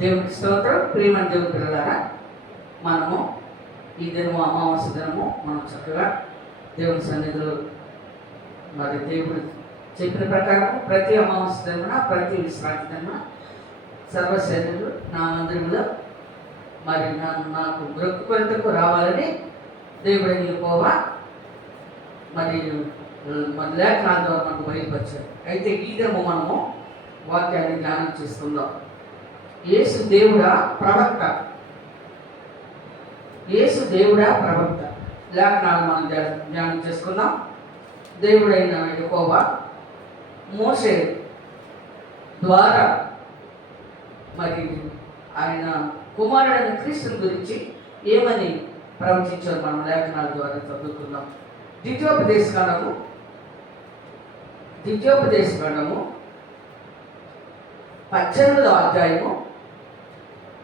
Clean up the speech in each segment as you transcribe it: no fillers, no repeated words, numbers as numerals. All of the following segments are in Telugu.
దేవునికి స్తోత్రం. ప్రియమైన దేవుని పిల్లలారా, మనము ఈ దినము అమావాస్య దినము మనం చక్కగా దేవుని సన్నిధిలో మరి దేవుడు చెప్పిన ప్రకారం ప్రతి అమావాస్య దినమున ప్రతి విశ్రాంతి దినమున సర్వశరీరులు నా మందిరంలో మరి నాకు బ్రతుకు రావాలని దేవుడిని యెహోవా మరి మన లేఖనాల ద్వారా మనకు బయలుపరిచారు. అయితే ఈ దినము మనము వాక్యాన్ని ధ్యానం చేసుకుందాం. యేసు దేవుడా ప్రవక్త, యేసు దేవుడా ప్రవక్త లేఖనాలు మనం ధ్యానం చేసుకుందాం. దేవుడైన యెహోవా మోషే ద్వారా మరి ఆయన కుమారుడైన క్రీస్తుని గురించి ఏమని ప్రవచించారు మనం లేఖనాల ద్వారా చదువుకుందాం. ద్వితీయోపదేశకాండము 18వ అధ్యాయము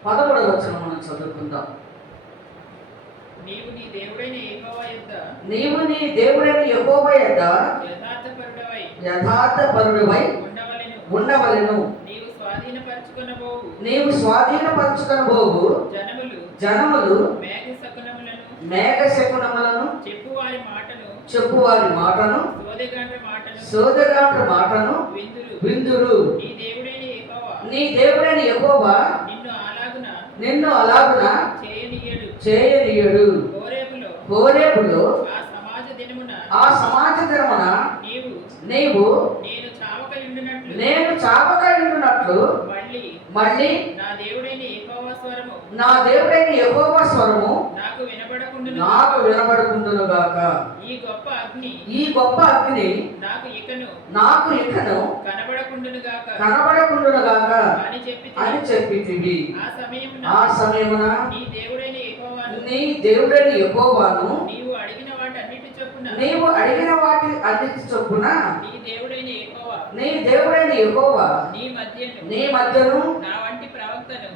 11వ వచనం మనం చదువుకుందాం. నీవు నీ దేవుడైన యెహోవా యొద్ద యథార్థపరుడవై ఉండవలెను. నీవు స్వాధీనపరచుకొనబోవు జనములు మేఘ శకునములను చెప్పువారి మాటను సోదగాండ్ర మాటను విందురు. నీ దేవుడైన యెహోవా నిన్ను అలాగున చేయనీయడు. హోరేబులో ఆ సమాజ దినమున నీవు నేను చావక ఉండునట్లు మళ్ళీ నా దేవుడైన యెహోవా స్వరము నాకు వినబడకుండును గాక. ఈ గొప్ప అగ్ని నాకు ఇకను కనబడకుండును గాక అని చెప్పితివి. ఆ సమయమున నీ దేవుడైన యెహోవాను నీవు అడిగిన వాటి అన్నిటి చొప్పున నీ దేవుడైన యెహోవా నీ మధ్యను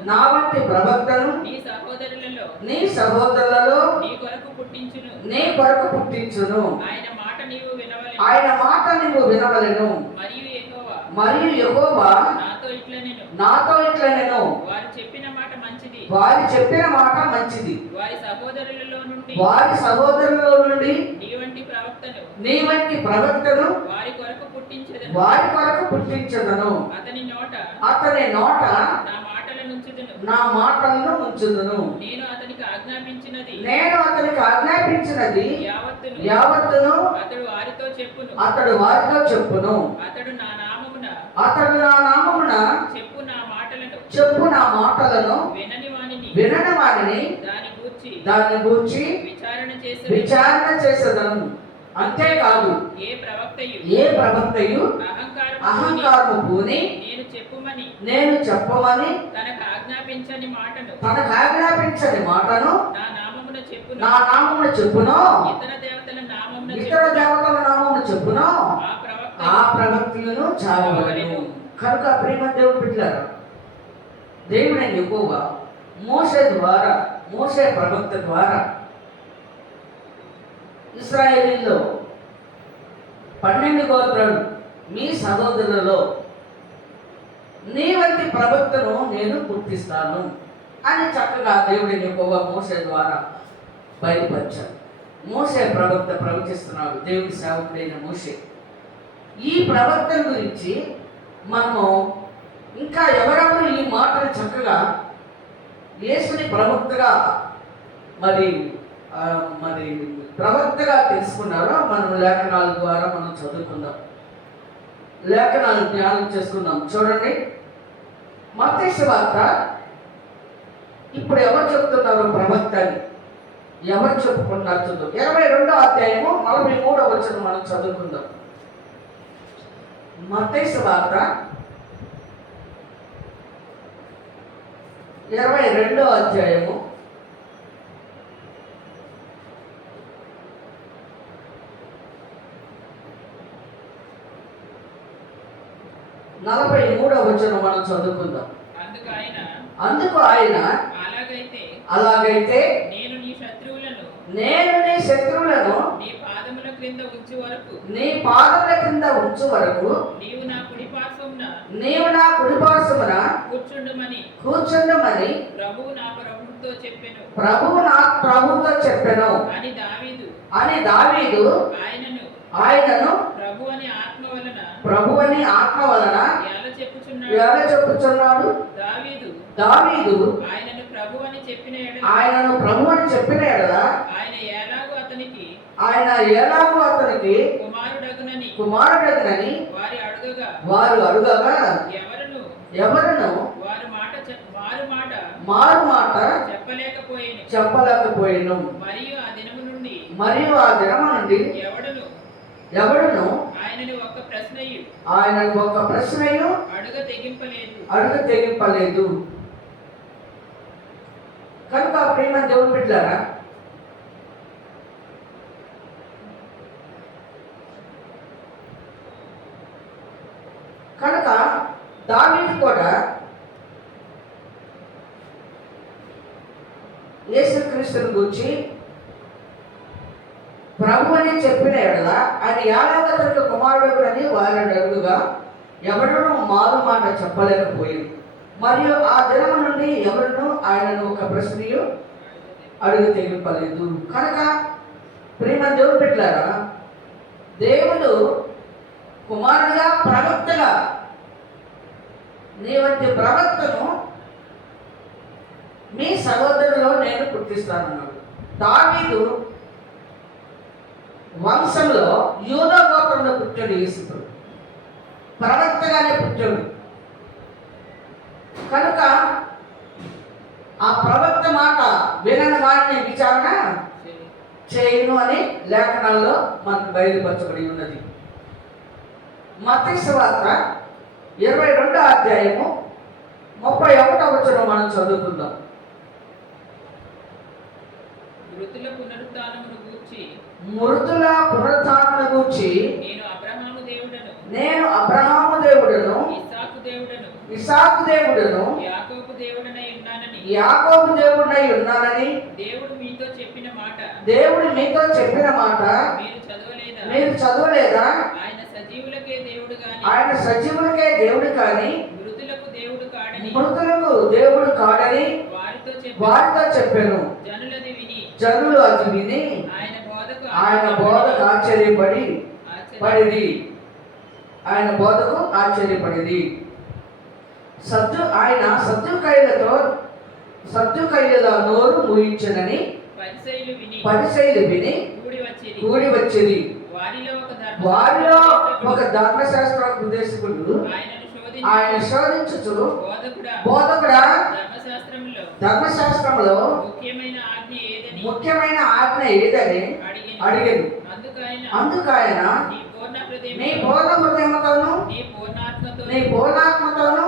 నా వంటి ప్రవక్తను నీ సహోదరులలో నీ కొరకు పుట్టించును. ఆయన మాట నీవు వినవలెను. మరియు యెహోవా నాతో ఇట్లనెను, వారు చెప్పిన మాట మంచిది. వారి సహోదరులలో నుండి నీ వంటి ప్రవక్తను వారి కొరకు పుట్టించదను. అతని నోట నా మాటలను ఉంచుదును. నేను అతనికి ఆజ్ఞాపించినది యావత్తును అతడు వారితో చెప్పును. అతడు నా నామమున చెప్పు నా మాటలను వినని వారిని దాని గూర్చి విచారణ చేసేదను. అంతేకాదు ఏ ప్రవక్తయు అహంకారము పూని నేను చెప్పమని తనకు ఆజ్ఞాపించని మాటను నా నామమున చెప్పును, ఇతర దేవతల నామమున చెప్పును, ఆ ప్రవక్తలను చావవలెను. కనుక ప్రియమైన దేవుని బిడ్డలారా, దేవుడైన యెహోవా మోషే ప్రవక్త ద్వారా ఇశ్రాయేలీల్లో 12 గోత్రాలు మీ సహోదరులలో నీ వంటి ప్రవక్తను నేను గుర్తిస్తాను అని చక్కగా దేవుడైన యెహోవా మోషే ద్వారా బయలుపరిచాడు. మోషే ప్రవక్త ప్రవచిస్తున్నాడు, దేవుని సేవకుడైన మోషే. ఈ ప్రవక్తల గురించి మనము ఇంకా ఎవరెవరు ఈ మాటను చక్కగా యేసుని ప్రవక్తగా మరి ప్రవక్తగా తెలుసుకున్నారో మనం లేఖనాల ద్వారా మనం చదువుకుందాం. లేఖనాలు ధ్యానం చేసుకుందాం. చూడండి, మత్తయి సువార్త ఇప్పుడు ఎవరు చెప్తున్నారు ప్రవక్త అని ఎవరు చెప్పుకుంటున్నారు చూద్దాం. 22వ అధ్యాయము 43వ వచనం మనం చదువుకుందాం. మత్తయి సువార్త 22వ అధ్యాయము 43వ వచనం మనం చదువుకుందాం. అందుకు ఆయన అలాగైతే నేను నీ శత్రువులను నీ పాదముల క్రింద ఉంచు వరకు నీ పాదముల కింద ఉంచు వరకు నీవు నా కుడి పార్శ్వమున కూర్చుండమని ప్రభువు నా ప్రభువుతో చెప్పెను అని దావీదు ఆయనను ప్రభు అని ఆత్మ వలన ఎలా చెప్పుచున్నాడు. దావీదు ఆయనను ప్రభు అని చెప్పిన ఎడల ఆయన ఎలాగూ అతనికి కుమారుడగునని వారు అడుగగా ఎవరును మారు మాట చెప్పలేకపోయాను. మరియు ఆ దినము నుండి ఎవడును ఆయనను ఒక ప్రశ్నయు అడుగ తెగింపలేదు. కనుక ప్రేమ దేవుని బిడ్డలారా, కనుక దావీదు కూడా యేసుక్రీస్తుని గురించి ప్రభు అని చెప్పిన ఎడల ఆయన యాలవతనికి కుమారుడు అని వారిని అడుగుగా ఎవరునూ మారు మాట చెప్పలేకపోయింది. మరియు ఆ దినము నుండి ఎవరునూ ఆయనను ఒక ప్రశ్నయు అడుగు తెగింపలేదు. కనుక ప్రేమ దేవుడు బిడ్డలారా, దేవుడు కుమారుడిగా ప్రవక్తగా నీ వంటి ప్రవక్తను మీ సహోదరులో నేను పుట్టిస్తానన్నాడు. దావీదు వంశంలో యూదా గోత్రంలో పుట్టాడు. యేసుడు ప్రవక్తగానే పుట్టాడు. కనుక ఆ ప్రవక్త మాట వినని వారిని విచారణ చేయను అని లేఖనాల్లో మనకు బయలుపరచబడి ఉన్నది. మత్తయి సువార్త 22వ అధ్యాయము 31వ వచనం మనం చదువుకుందాం. మృతుల పునరుత్థానమును గూర్చి నేను అబ్రహాము దేవుడను ఇస్సాకు దేవుడను యాకోబు దేవుడనై ఉన్నానని దేవుడు మీతో చెప్పిన మాట మీరు చదవలేదా? ఆయన సజీవులకే దేవుడు కాని మృతులకు దేవుడు కాడని వారితో చెప్పాను. జనులు అది విని ఆయన బోధకు ఆశ్చర్యపడింది. ఆయన సద్దుకయ్యల నోరు మూయించనని పరిసయ్యులు విని కూడి వచ్చేది. వారిలో ఒక ధర్మశాస్త్ర ఉపదేశకుడు ఆయన శోధించుచు బోధకుడా ధర్మశాస్త్రంలో ముఖ్యమైన ఆజ్ఞ ఏదని అడిగాను. అందుకైన నీ పూర్ణ హృదయముతోను నీ పూర్ణాత్మతోను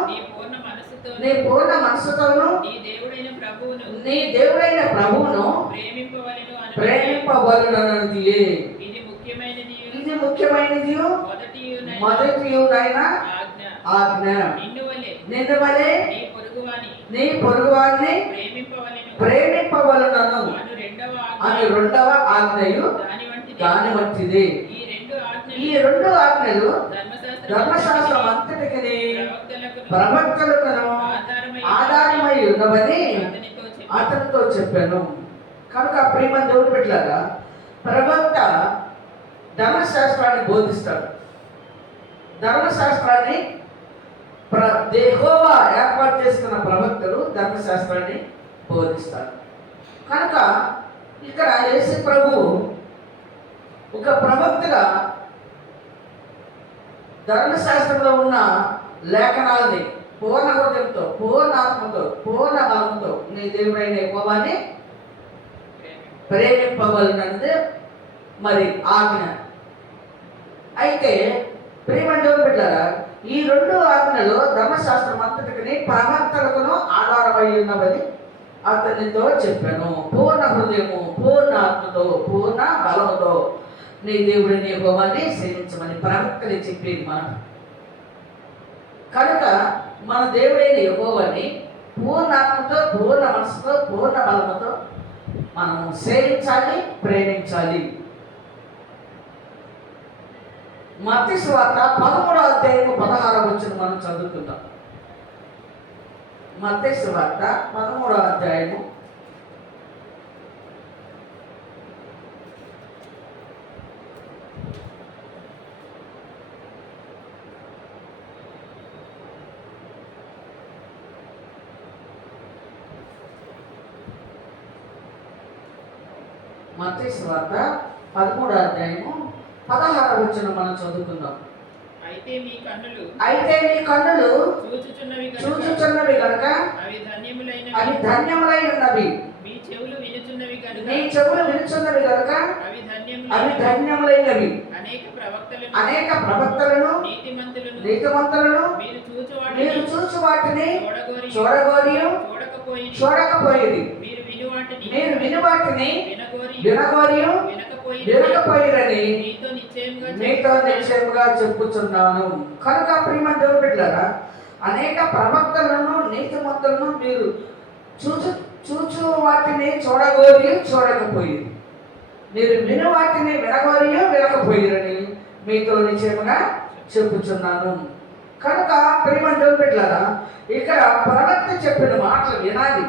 నీ పూర్ణ మనసుతోను నీ దేవుడైన ప్రభువును ప్రేమింపవలెనన్నది. ఇది ముఖ్యమైనది మొదటియునైన ఆజ్ఞ. నిన్ను వలె నీ పొరుగువారిని ప్రేమింపవలెనను అని 2వ ఆజ్ఞయు దాని వంటిది. ఈ 2 ఆజ్ఞలు ధర్మశాస్త్రం అంతటికి ప్రవక్తలకు ఆధారమై ఉన్నవని అతనితో చెప్పాను. కనుక ప్రేమ దేవుడు పెట్టలాగా ప్రవక్త ధర్మశాస్త్రాన్ని బోధిస్తాడు. ధర్మశాస్త్రాన్ని యెహోవా ఏర్పాటు చేసుకున్న ప్రవక్తలు ధర్మశాస్త్రాన్ని బోధిస్తారు. కనుక ఇక్కడ యేసు ప్రభు ఒక ప్రవక్తగా ధర్మశాస్త్రంలో ఉన్న లేఖనాలని పూర్ణ హృదయంతో, పూర్ణ ఆత్మతో, పూర్ణ బలంతో నీ దేవుడైన యెహోవాని ప్రేమింపవలనది మరి ఆజ్ఞ. అయితే ప్రేమ దేవుని బిడ్డలారా, ఈ 2 ఆజ్ఞలు ధర్మశాస్త్రం అంతటికి ప్రవక్తలకును ఆధారమై ఉన్నవని అతనితో చెప్పాను. పూర్ణ హృదయము, పూర్ణ ఆత్మతో, పూర్ణ బలముతో నీ దేవుడిని యెహోవాని సేవించమని ప్రవక్తలు చెప్పేది మాట. కనుక మన దేవుడైన యెహోవాని పూర్ణ ఆత్మతో, పూర్ణ మనసుతో, పూర్ణ బలముతో మనము సేవించాలి, ప్రేమించాలి. మత్తయి సువార్త 13వ అధ్యాయము 16వ వచనం మనం చదువుకుందాం. మత్తయి సువార్త 13వ అధ్యాయము 13వ అధ్యాయము 16వ వచనం మనం చదువుకుందాం. అయితే మీ కన్నులు చూచుచున్నవి గనుక అవి అవి ధన్యములై ఉన్నవి. మీ చెవులు వినుచున్నవి గనుక అవి అవి ధన్యములైనవి. అనేక ప్రవక్తలను నీతిమంతులను మీరు మీరు చూచు వాటిని చూడగోరి చూడకపోయేది. మీరు మీరు విని వాటిని వినగోరి వినకపోయిరని మీతో నిశ్చయముగా చెప్పుచున్నాను. కనుక ప్రియమైన దేవుని బిడ్డలారా, అనేక ప్రవక్తలను నీతిమంతులను మీరు చూచు వాటిని చూడగోరి చూడకపోయేది. మీరు విని వాటిని వినగోరి వినకపోయిరని మీతో నిశ్చయముగా చెప్పుచున్నాను. కనుక ప్రియమైన దేవుని బిడ్డలారా, ఇక్కడ ప్రవక్త చెప్పిన మాటలు వినాలి.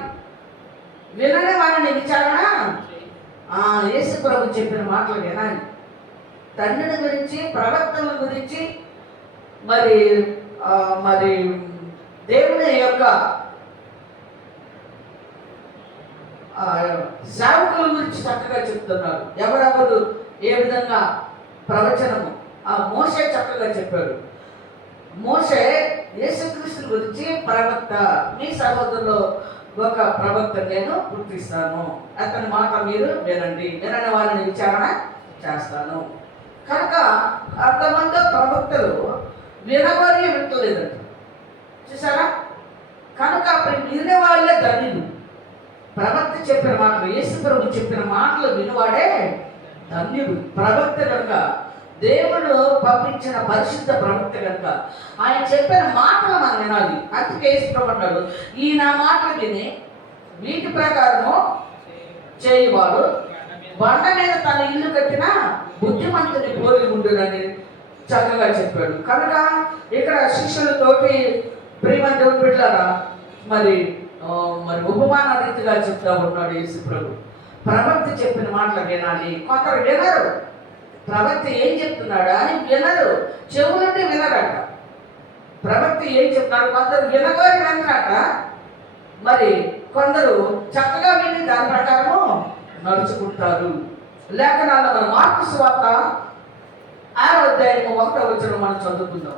వినని వారిని విచారణ యేసు ప్రభు చెప్పిన మాటలు వినాలి. తండ్రిని గురించి, ప్రవక్తల గురించి, మరి మరి దేవుని యొక్క సేవకుల గురించి చక్కగా చెప్తున్నారు. ఎవరెవరు ఏ విధంగా ప్రవచనము మోషే చక్కగా చెప్పాడు. మోషే యేసుక్రీస్తు గురించి ప్రవక్త, మీ సహోదరులో ఒక ప్రవక్త నేను పుట్టిస్తాను, అతని మాట మీరు వినండి, వినని వారిని విచారణ చేస్తాను. కనుక అంతమంది ప్రవక్తలు వినవారి వింటలేదండి, చూసారా? కనుక అప్పుడు వినే వాళ్ళే ధన్యులు. ప్రవక్త చెప్పిన మాటలు, యేసు ప్రభు చెప్పిన మాటలు వినివాడే ధన్యుడు. ప్రవక్త కనుక దేవుడు పంపించిన పరిశుద్ధ ప్రవక్త కనుక ఆయన చెప్పిన మాటలు మనం వినాలి. అందుకే యేసు ప్రభు అన్నాడు, ఈ నా మాటలు విని వీటి ప్రకారము చేయవాడు బండ మీద తన ఇల్లు కట్టిన బుద్ధిమంతుని పోలి ఉండునని చక్కగా చెప్పాడు. కనుక ఇక్కడ శిష్యులతోటి ప్రియమైన దేవుని బిడ్డలారా మరి ఉపమాన రీతిగా చెప్తా ఉన్నాడు యేసు ప్రభు. ప్రవక్త చెప్పిన మాటలు వినాలి. కొందరు వినరు, ప్రవక్త ఏం చెప్తున్నాడు అని వినరు, చెవులుండి వినరట. ప్రవక్త ఏం చెప్తున్నాడు, కొందరు వినగోరి వినరట. మరి కొందరు చక్కగా విని దాని ప్రకారము నడుచుకుంటారు. లేఖనాల్లో మన మార్కు సువార్త 6వ అధ్యాయము 1వ వచనం మనం చదువుకుందాం.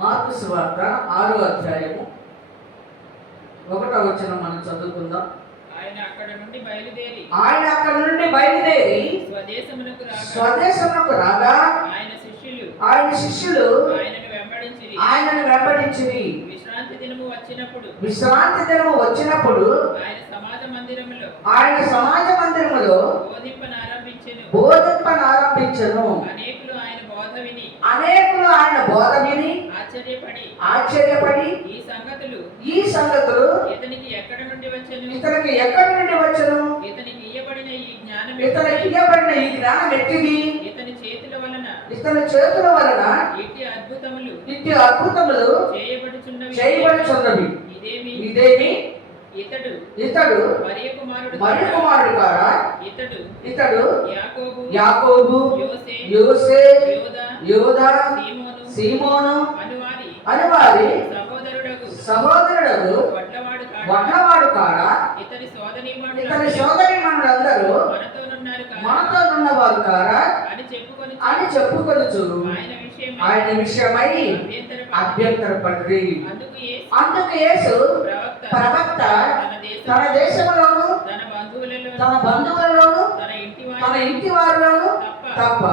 మార్కు సువార్త 6వ అధ్యాయము 1వ వచనం మనం చదువుకుందాం. ఆయన అక్కడ నుండి బయలుదేరి స్వదేశమునకు రాగా ఆయన శిష్యులు ఆయనను వెంబడించిరి. విశ్రాంతి దినము వచ్చినప్పుడు ఆయన సమాజ మందిరములో బోధింపనారంభించెను. అనేకులు ఆయన బోధ విని ఆశ్చర్యపడి ఈ సంగతులు ఇతనికి ఎక్కడి నుండి వచ్చెను, ఇతనికి ఇయ్యబడిన ఈ జ్ఞానం ఎట్టిది, ఇతని చేతుల వలన ఇట్టి అద్భుతములు చేయబడుచున్నవి. ఇదేమి ఇతడు మరి కుమారుడు కాడా? ఇతడు యాకోబు, యోసే, యోదా, సీమోను అని వారి సహోదరుడు వడ్లవాడు కాడా? ఇతని సోదరీమణులందరూ మనతో ఉన్నవారు కారా అని చెప్పుకొనుచు ఆయన విషయమై అభ్యంతరపడి. అందుకు యేసు ప్రవక్త తన దేశంలోను తన బంధువులలోను తన ఇంటి వారిలోను తప్ప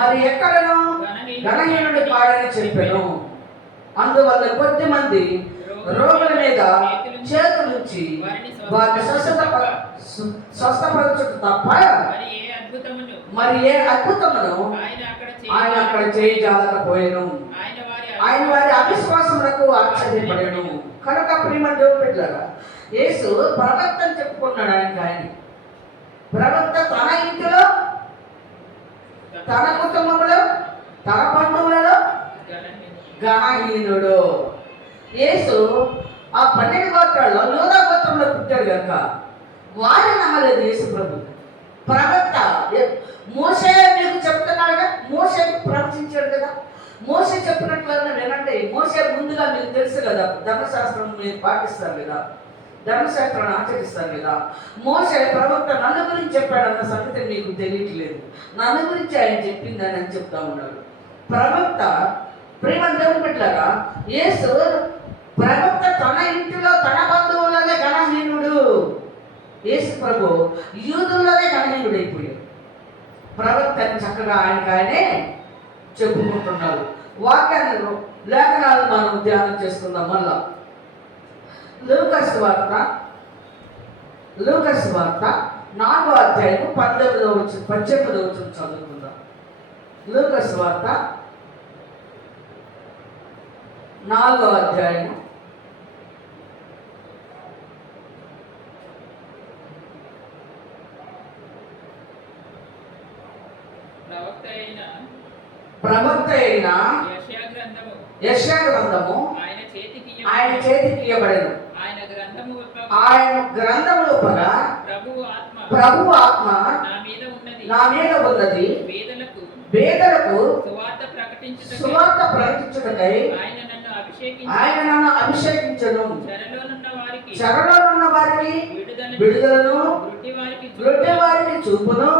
మరి ఎక్కడనో గణహీనుడు కాడని చెప్పాను. అందువల్ల కొద్ది మంది రోగుల మీద చేతులుంచి వారిని స్వస్థపరచుట తప్ప మరి ఏ అద్భుతమును ఆయన అక్కడ చేయజాలకపోయాను. ఆయన వారి అవిశ్వాసములకు ఆశ్చర్యపడను. కనుక ప్రియమైన దేవుని బిడ్డలారా, యేసు ప్రవక్త అని చెప్పుకున్నాడు. ఆయన ప్రవక్త తన ఇంటిలో తన కుటుంబంలో తన బంధువులలో గణహీనుడు. యేసు ఆ 12 గోత్రాల్లో యూదా గోత్రంలో పుట్టాడు కనుక వారిని నమ్మలేదు యేసు ప్రభు. ప్రవక్త మోషే మీకు చెప్తున్నాడుగా, మోషే ప్రవచించాడు కదా. మోషే చెప్పినట్లన్నా వినండి. మోషే ముందుగా మీకు తెలుసు కదా, ధర్మశాస్త్రం మీరు పాటిస్తారు కదా, ధర్మశాస్త్రాన్ని ఆచరిస్తారు కదా. మోషే ప్రవక్త నన్ను గురించి చెప్పాడన్న సంగతి మీకు తెలియట్లేదు. నన్ను గురించి ఆయన చెప్పిందని అని చెప్తా ఉన్నాడు. ప్రవక్త ప్రేమ దేవుని బిడ్డలారా, యేసు ప్రవక్త తన ఇంటిలో తన బంధువులనే గణహీనుడు. యేసు ప్రభు యూదుల్లోనే గణహీనుడు అయిపోయాడు. ప్రవక్తని చక్కగా ఆయనే చెప్పుకుంటున్నారు. వాక్యాలను లేఖనాలు మనం ధ్యానం చేసుకుందాం. మళ్ళా లూకాసు వార్త 4వ అధ్యాయము 18వ వచనం చదువుకుందాం. లూకాసు వార్త 4వ అధ్యాయము ప్రవక్త అయిన యెషయా గ్రంథము ఆయన చేతికి ఇయ్యబడెను. ఆయన గ్రంథము లోపల ప్రభువు ఆత్మ నా మీద ఉన్నది, పేదలకు సువార్త ప్రకటించుటకై ఆయన నన్ను అభిషేకించను, చెరలోనున్న వారికి విడుదలను, గ్రుడ్డి వారికి చూపును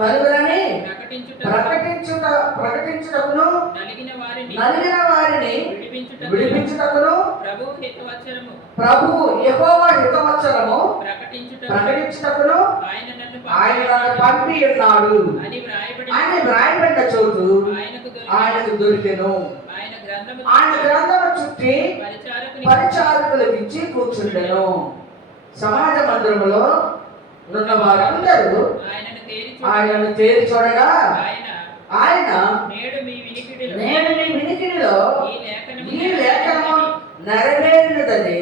కలుగునని ప్రకటించుటకును, నలిగిన వారిని విడిపించుటకును, ప్రభువు యెహోవా హితవచనము ప్రకటించుటకును ఆయన నన్ను పంపి ఉన్నాడు అని వ్రాయబడిన చోటు ఆయనకు దొరికెను. ఆయన గ్రంథము చుట్టి పరిచారకులకు ఇచ్చి కూర్చుండెను. సమాజ మందిరములో ఉన్న వారందరూ ఆయనను తేరి చూడగా ఆయన నేడు మీ వినికిడిలో ఈ లేఖనము నెరవేరినదని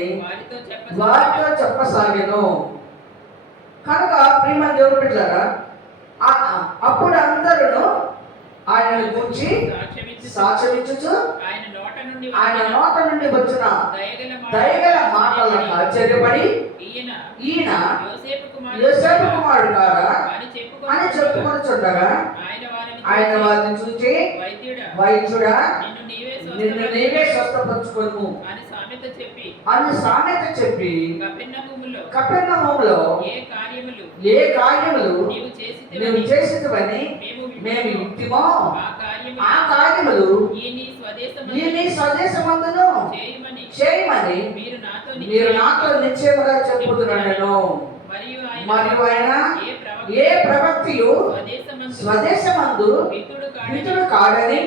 వారితో చెప్పసాగెను. కనుక ప్రియమ దేవుని బిడ్డలారా, అప్పుడు అందరూ ఆయనను గురించి సాక్ష్యమిచ్చుచు ఆయన నోట నుండి వచ్చిన దయగల మాటలకు ఆశ్చర్యపడి ఈయన యోసేపు కుమారుడు కాదా అని చెప్పుకొనుచుండగా ఆయన వారిని చూచి, వైద్యుడా నిన్ను నీవే స్వస్థపరచుకొను అని సామెత చెప్పి కపెర్నహూములో ఏ కార్యములు నీవు చేసినవని మేము వింటిమో ఆ కార్యములు ఈ నీ స్వదేశమందును చేయమని మీరు నాతో నిశ్చయముగా చెప్పుతున్నాను. మరియు ఆయన ఏ ప్రవక్తయు స్వదేశమందు మిత్రుడు కాడని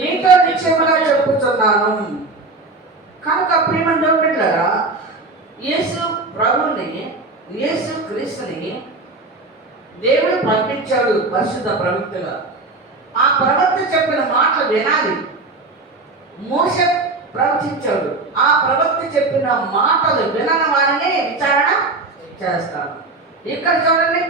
మీతో నిశ్చయముగా చెప్పుతున్నాను. కనుక ప్రియమైన దేవుని బిడ్డలారా, యేసు ప్రభుని, యేసు క్రీస్తుని దేవుడు పంపించాడు పరిశుద్ధ ప్రవక్తగా. ఆ ప్రవక్త చెప్పిన మాటలు వినాలి. మోషే ప్రవచించాడు. ఆ ప్రవక్త చెప్పిన మాటలు వినని వారిని విచారణ చేస్తాడు. ఇక్కడ చూడండి,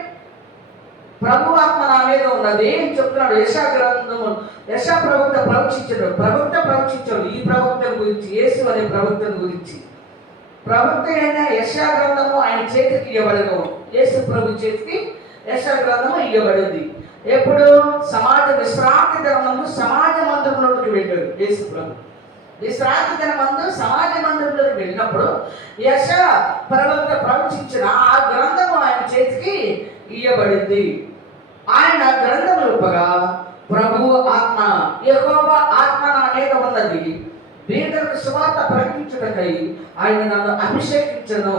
ప్రభు ఆత్మ నా మీద ఉన్నది చెప్తున్నాడు. యెషయా గ్రంథము, యెషయా ప్రవక్త ప్రవచించాడు ఈ ప్రవక్తను గురించి, యేసు అనే ప్రవక్తను గురించి. ప్రవక్త అయిన యెషయా గ్రంథము ఆయన చేతికి ఇవ్వబడను. యేసు ప్రభు చేతికి యెషయా గ్రంథము ఇవ్వబడింది. ఎప్పుడు? విశ్రాంతి దినమందు సమాజ మందిరంలోకి వెళ్ళాడు యేసు ప్రభు. విశ్రాంతి దినమందు సమాజ మందిరంలోకి వెళ్ళినప్పుడు యెషయా ప్రవక్త ప్రవచించిన ఆ గ్రంథము ఆయన చేతికి ఇయ్యబడింది. ఆయన గ్రంథం రూపగా ప్రభువు ఆత్మ, యెహోవా ఆత్మ నా మీద ఉన్నది, పేదలకు సువార్త ప్రకటించుటకై ఆయన నన్ను అభిషేకించను,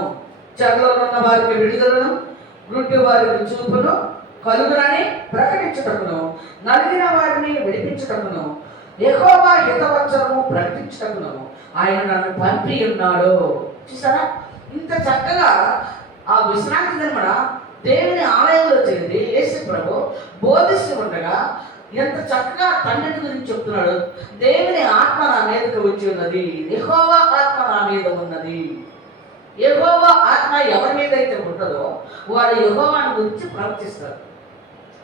చెరలో ఉన్న వారికి విడుదలను, గుడ్డి వారికి చూపును కలుగునని ప్రకటించుటకును, నలిగిన వారిని విడిపించుటకును, యెహోవా హితవచనము ప్రకటించుటకును ఆయన నన్ను పంపి ఉన్నాడు. చూసారా, ఇంత చక్కగా ఆ విశ్రాంతి దినమున దేవుని ఆలయంలో చేరి యేసు ప్రభు బోధిస్తూ ఉండగా ఎంత చక్కగా తండ్రిని గురించి చెప్తున్నాడు. దేవుని ఆత్మ నా మీదకి వచ్చి ఉన్నది, యెహోవా ఆత్మ నా మీద ఉన్నది. యెహోవా ఆత్మ ఎవరి మీద అయితే ఉంటుందో వాడు యెహోవాని గురించి ప్రవర్తిస్తారు.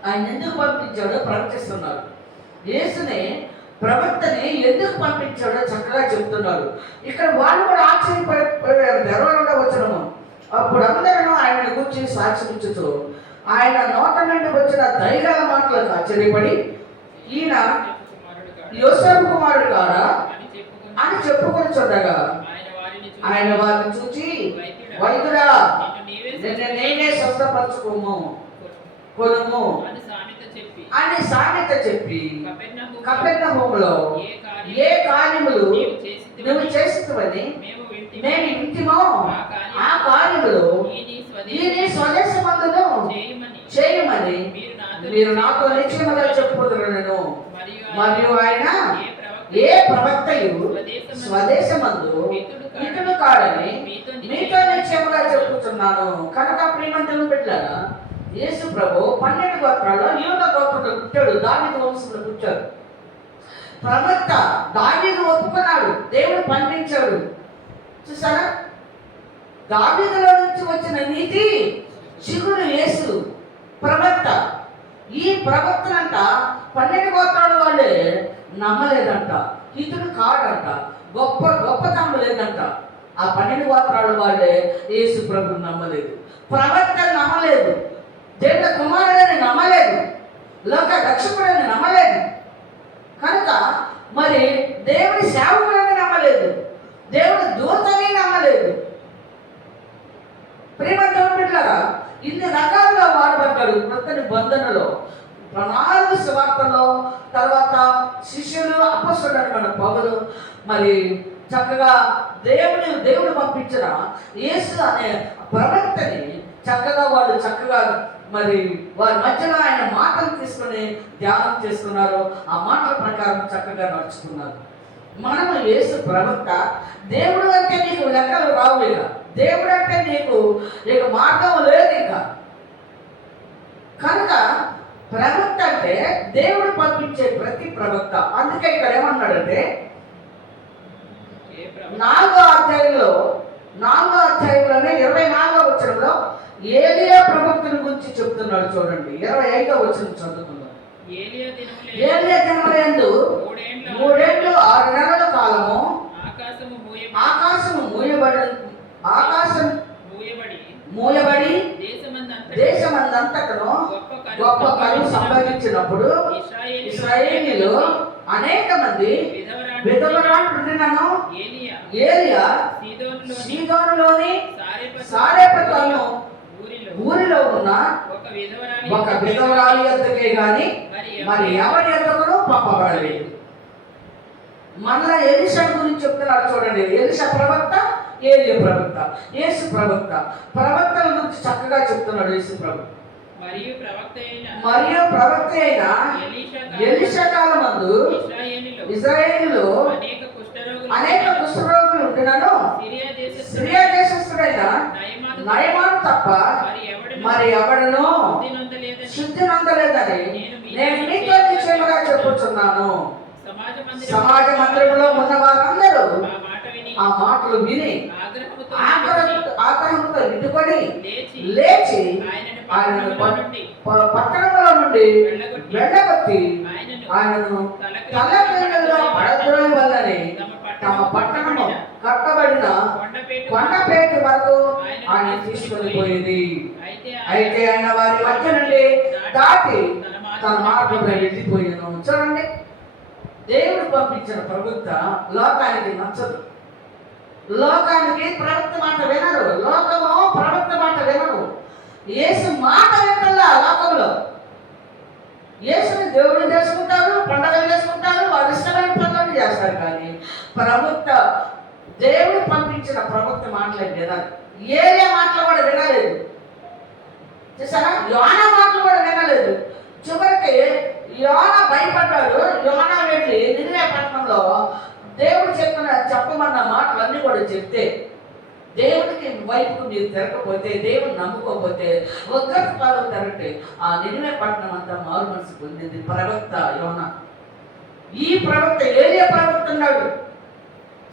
ఆయన ఎందుకు పంపించాడో ప్రవచిస్తున్నారు. యేసుని ప్రవక్తని ఎందుకు పంపించాడో చక్కగా చెప్తున్నారు. ఇక్కడ వాళ్ళు కూడా ఆశ్చర్యపోయారు. 20వ వచనము, అప్పుడు అందరూ ఆయన గురించి సాక్షించుతూ ఆయన నోట నుండి వచ్చిన దైగల మాటలకు ఆశ్చర్యపడి, ఈయన యోసేపు కుమారుడు కాదా అని చెప్పుకొని చూడగా ఆయన వారిని చూచి, వైద్యుడా నిన్ను నేనే స్వస్థపరచుకోము కొనుము అని సామెత చెప్పి కపెర్నహూములో ఏ కార్యములు నువ్వు చేస్తువని మేము ఇంటిమో ఆ కార్యములు ఈ నీ స్వదేశమందును చేయమని మీరు నాతో నిశ్చయముగా చెప్పుదురనెను. మరియు ఆయన ఏ ప్రవక్తయు స్వదేశమందు ఇతడు కాడని మీతో నిశ్చయముగా చెప్పుతున్నాను. కనుక ప్రియమంతులు బిడ్డలారా, యేసు ప్రభు 12 గోత్రాల్లో యూదా గోత్రంలో పుట్టాడు. దావీదు వంశంలో పుట్టాడు. ప్రవక్త దావీదు ఒప్పుకున్నాడు, దేవుడు పంపించాడు. చూసారా, దావీదులో నుంచి వచ్చిన నీతి చిగురు యేసు ప్రవక్త. ఈ ప్రవక్తనంట 12 గోత్రాల వాళ్ళే నమ్మలేదంట, ఇతడు కాడంట, గొప్పతనం లేదంట. ఆ 12 గోత్రాల వాళ్ళే యేసు ప్రభు నమ్మలేదు, ప్రవక్త నమ్మలేదు, దేవుని కుమారుడని నమ్మలేదు, లోక రక్షకుడని నమ్మలేదు. కనుక మరి దేవుని సేవకులని నమ్మలేదు, దేవుని దూతని నమ్మలేదు. ప్రియమంతులు బిడ్డలారా, ఇన్ని రకాలుగా వాడబడ్డాడు కొత్త నిబంధనలో. 4 సువార్తల్లో తర్వాత శిష్యులు అపొస్తలులు మన పౌలు మరి చక్కగా దేవుడు పంపించిన యేసు అనే ప్రవక్తని చక్కగా వాళ్ళు చక్కగా మరి వారి మధ్యలో ఆయన మాటలు తీసుకొని ధ్యానం చేస్తున్నారు. ఆ మాటల ప్రకారం చక్కగా నడుచుకున్నారు. మనము యేసు ప్రవక్త. దేవుడు అంటే నీకు లెక్కలు రావు, ఇక దేవుడు అంటే నీకు ఇక మార్గం లేదు ఇక. కనుక ప్రవక్త అంటే దేవుడు పంపించే ప్రతి ప్రవక్త. అందుకే ఇక్కడ ఏమన్నాడంటే 4వ అధ్యాయంలోనే 24వ వచనంలో ఏలియా ప్రవక్తని గురించి చెప్తున్నాడు. చూడండి, 25వ వచనం చదువుతున్నాం. ఏలియా దినములందు 3 ఏళ్ళు 6 నెలల కాలము ఆకాశము మూయబడి దేశమందంతటను గొప్ప కరువు సంభవించినప్పుడు ఇశ్రాయేలీయులు అనేక మంది విధవరాండ్రులను ఏలియా సీదోనులోని సారెపతు అను ఊరిలో ఉన్న ఒక విధవరాలి యొద్దకే గాని మరి ఎవరి యొద్దకును పంపబడలేదు. మళ్ళా ఎలీషా గురించి చెప్తున్నారు. చూడండి, ఎలీషా ప్రవక్త, ఏలియా ప్రవక్త, యేసు ప్రవక్త. ప్రవక్తల గురించి చక్కగా చెప్తున్నాడు యేసు ప్రభు. మరియు ప్రవక్త అయిన ఎలీషా కాలమందు ఇశ్రాయేలులో అనేక కుష్ఠరోగులు ఉంటున్నాను. సిరియా దేశస్థుడైన నయమాను తప్ప మరి ఎవడను శుద్ధి నొందలేదని నేను మీతో నిశ్చయముగా చెప్పుచున్నాను. సమాజ మందిరంలో ఉన్న వారందరూ ఆ మాటలు విని ఆగ్రహంతో ఇటుకొని లేచి ఆయనను పట్టణంలో నుండి వెళ్ళగొట్టి ఆయనను తలకిందులుగా పడద్రోయి వల్లని తమ పట్టణము కట్టబడిన కొండపేట వరకు ఆయన తీసుకొని పోయింది. అయితే ఆయన వారి మధ్య నుండి దాటి తన మార్గంలో వెళ్ళిపోయాను. చూడండి, దేవుడు పంపించిన ప్రవక్త లోకానికి నచ్చదు. లోకానికి ప్రవక్త మాట వినరు, లోకము ప్రవక్త మాట వినరు. యేసు మాట వినల్లా లోకంలో. యేసుని దేవుడు చేసుకుంటారు, పండుగలు చేసుకుంటారు, వారు ఇష్టమైన పనులు చేస్తారు. కానీ ప్రవక్త, దేవుడు పంపించిన ప్రవక్త మాటలు వినరు. ఏలియా మాటలు కూడా వినలేదు. చూసారా, యోనా మాటలు కూడా వినలేదు. చివరికి యోనా భయపడ్డాడు. యోనా వెళ్ళి నినివే పట్టణంలో దేవుడు చెప్పమన్న మాటలన్నీ కూడా చెప్తే, దేవుడికి వైపుకు మీరు తిరగకపోతే, దేవుని నమ్ముకోకపోతే ఒక్కరు తిరగటే ఆ నినివే పట్టణం అంతా మారు మనసు పొందింది. ప్రవక్త యోనా. ఈ ప్రవక్త ఏలియా ప్రవక్త ఉన్నాడు.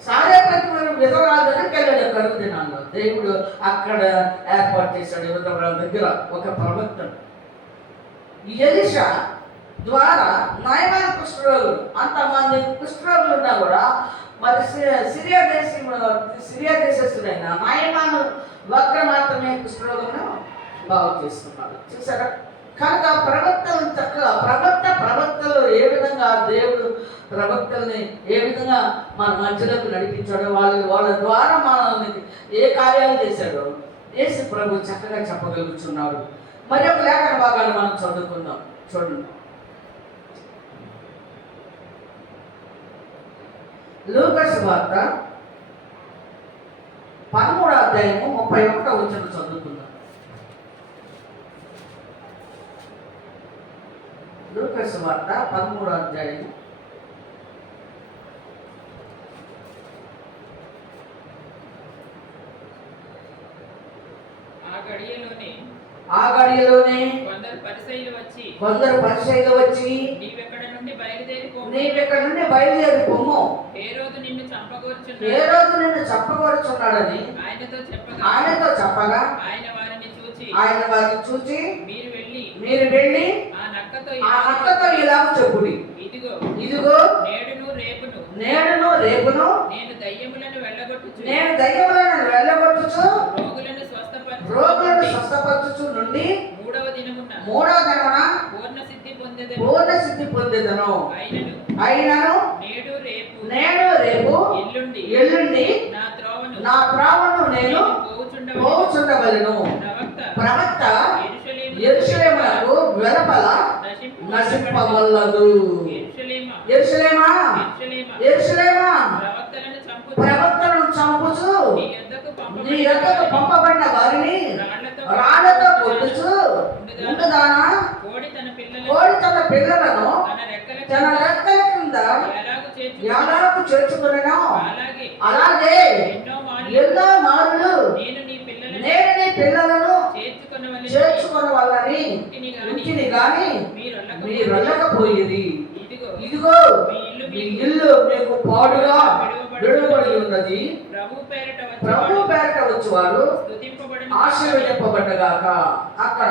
సారేపతి విధవరాల దగ్గరికి వెళ్ళాడు. కరువు దినాల్లో దేవుడు అక్కడ ఏర్పాటు చేశాడు విధవరాల దగ్గర ఒక ప్రవక్త. ఎలీషా ద్వారా నయమైన కుష్ఠరోగులు, అంతమంది కుష్ఠరోగులు ఉన్నా కూడా మరి సిరియా దేశస్తుడైన నయమాను వక్ర మాత్రమే కుష్ఠరోగులను బాగు చేస్తున్నాడు. చూసారా? కనుక ప్రవక్తలు చక్కగా ప్రవక్తలు ఏ విధంగా దేవుడు ప్రవక్తల్ని ఏ విధంగా మన మధ్యలోకి నడిపించాడో, వాళ్ళ ద్వారా మనల్ని ఏ కార్యాలు చేశాడో యేసు ప్రభు చక్కగా చెప్పగలుగుతున్నాడు. మరి ఒక లేఖన భాగాన్ని మనం చదువుకుందాం. చూడండి, లూకా సువార్త 13వ అధ్యాయము 31వ వచనం చదువుకుందాం. లూకా సువార్త 13వ అధ్యాయము ఆ గడియలోనే కొందరు పరిసయ్యులు వచ్చి నీవెక్కడ నుండి బయలుదేరి పొమ్ము, హేరోదు నిన్ను చంపగోరుచున్నాడని ఆయనతో చెప్పగా ఆయన వారిని చూచి మీరు వెళ్ళి ఆ నక్కతో ఇలాగ చెప్పుడి, ఇదిగో నేడును రేపును నేను దయ్యములను వెళ్ళగొట్టుచు రోగులను స్వస్థపరచుచు నుండి మూడవ దినమున పూర్ణ సిద్ధి పొందెదను. అయినను నేడు రేపు ఎల్లుండి నా త్రోవను నేను పోవుచుండవలెను. ప్రవక్త యెరూషలేమునకు వెలుపల నశింపవలదు. యెరూషలేమా ప్రవక్తలను చంపుచు నీ యొద్దకు పంపబడిన వారిని రాళ్లతో కొట్టుచు ఉండుదానా? కోడి తన పిల్లలను తన రెక్కల కింద ఎలాగు చేర్చుకునేనో అలాగే ఎన్నో మారులు నేను నీ పిల్లలను చేర్చుకొనవలని ఇంటిని గాని మీరు వెళ్ళకపోయేది. ఇదిగో మీ ఇల్లు మీకు పాడుగా విడువబడి ఉన్నది. ప్రభు పేరట వచ్చేవారు ఆశీర్వదింపబడ్డగాక. అక్కడ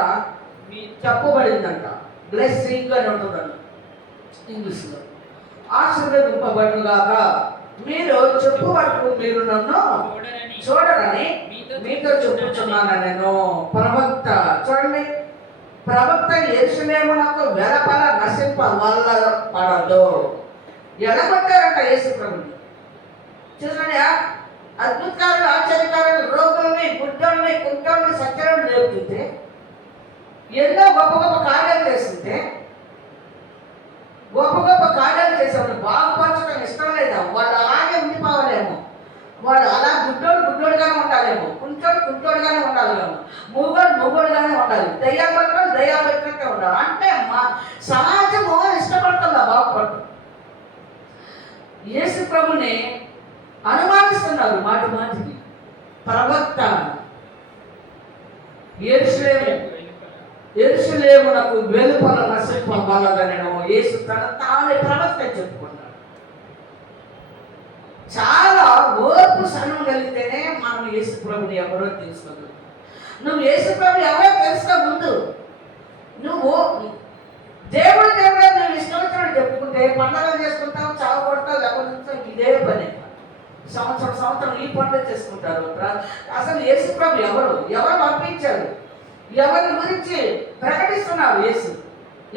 చెప్పబడిందంట, బ్లెస్సింగ్ అని ఉంటుందంట ఇంగ్లీష్లో. ఆశీర్వదింపబడ్డగాక. మీరు చెప్పుబట్టు మీరు నన్ను చూడరని మీతో చెప్పుచున్నాను నేను. ప్రవక్త చూడండి, ప్రవక్త యెరూషలేమునకు వెలుపల నశింపవలదు. ఎడగొట్టారంట యేసు ప్రభుని. చూడండి, అద్భుతకారులు, ఆశ్చర్యకారులు, రోగుల్ని, గుడ్డల్ని, కుంటల్ని, సత్యాలను లేపుతుంటే, ఎన్నో గొప్ప గొప్ప కార్యాలు చేస్తుంటే, గొప్ప గొప్ప కార్యాలు చేసేవాళ్ళు బాగుపరచడం ఇష్టం లేదా? వాళ్ళు అలాగే ఉండిపోవాలేమో, వాళ్ళు అలా గుడ్డోడుగానే ఉండాలేమో, కుంటోడుగానే ఉండాలేమో, మూగోడుగానే ఉండాలి, దయ్యాలు పెట్టినట్టే ఉండాలి. అంటే మా సమాజము ఇష్టపడుతుందా బాగుపడటం? యేసు ప్రభుని అనుమానిస్తున్నారు మాటికి. ప్రవక్త యెరూషలేమునకు వెలుపల నశింపవలదనెను. యేసు తానే ప్రవక్త చెప్పుకున్నాడు. చాలా ఓర్పు సహనం కలిగితేనే మనం యేసు ప్రభుని ఎవరో తెలుసుకోగలం. నువ్వు యేసు ప్రభు ఎవరో తెలుసుకో ముందు. నువ్వు దేవుడు నువ్వు ఇష్టం వచ్చినట్టు చెప్పుకుంటే పండుగలు చేసుకుంటావు, చావు కొడతావు, లేకపోతే ఇదే పని. సంవత్సరం ఈ పండుగ చేసుకుంటారు. అసలు యేసు ప్రభు ఎవరు పంపించారు? ఎవరి గురించి ప్రకటిస్తున్నారు? యేసు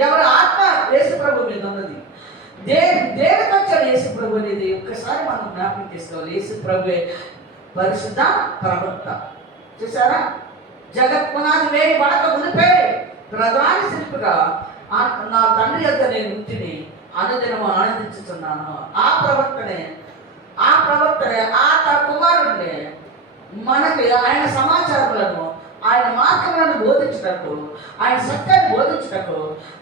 ఎవరి ఆత్మ యేసు ప్రభు మీద ఉన్నది. దేనికి వచ్చాడు యేసు ప్రభు అనేది ఒక్కసారి మనం జ్ఞాపకం చేసుకోవాలి. యేసు ప్రభువే పరిశుద్ధ ప్రవక్త. చూసారా? జగత్ పునాది వేయి పడక మునిపే ప్రధాన శిల్పిగా నా తండ్రి యొద్ద నేను ఇంటిని అనుదినము ఆనందించుతున్నాను. ఆ ప్రవక్తనే ఆ కుమారుడిని మనకి ఆయన సమాచారాలను, ఆయన మార్గములను బోధించటకు, ఆయన సత్యాన్ని బోధించటకు,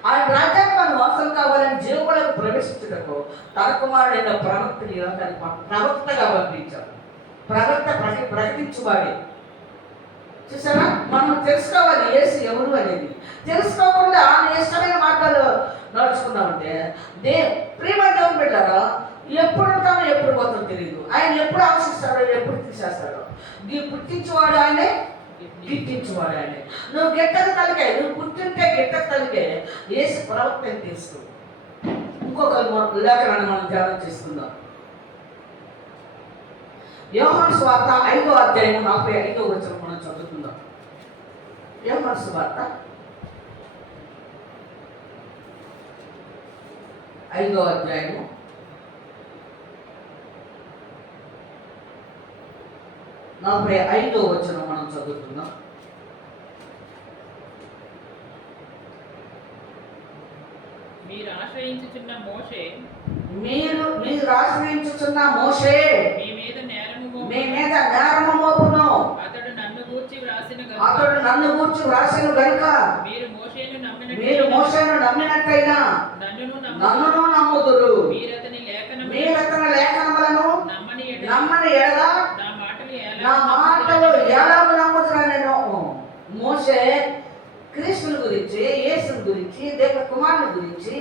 ఆయన రాజ్యాన్ని మనం వాసం కావాలని జీవులకు ప్రవేశించటకు తన కుమారుడైన ప్రవక్తని ప్రవక్తగా పంపించాడు. ప్రవక్త ప్రకటించువాడే. చూసారా? మనం తెలుసుకోవాలి యేసు ఎవరు అనేది. తెలుసుకోకుండా ఆయన ఇష్టమైన మార్గాలు నడుచుకున్నామంటే ప్రేమ దేవుని బిడ్డలారా, ఎప్పుడు ఉంటామో ఎప్పుడు పోతామో తెలియదు. ఆయన ఎప్పుడు ఆశిస్తాడో ఎప్పుడు తీసేస్తాడో. పుట్టించేవాడు ఆయనే, గిట్టించువాడు ఆయన. నువ్వు గిట్టక తలకే, నువ్వు పుట్టింటే గిట్టక తలకే యేసు ప్రవక్తని తీసుకో. ఇంకొక లేఖనాన్ని మనం ధ్యానం చేసుకుందాం. యోహాను సువార్త 5వ అధ్యాయం 45వ వచనం మనం చదువుకుందాం. యోహాను సువార్త 5వ అధ్యాయము 45వ వచనం మనం చదువుకుందాం. మీరు ఆశ్రయించుచున్న మోషే మీ మీద నేరము మోపును. అతడు నన్ను గూర్చి వ్రాసిన గనుక మీరు మోషేను నమ్మినట్లయినా నన్నును నమ్ముదురు. మీరు అతని లేఖనములను నమ్మని ఎడల నా మాటలు ఎలాగూ నమ్ముతున్నా. నేను మోషే క్రీస్తుని గురించి, యేసుని గురించి, దేవుని కుమారుని గురించి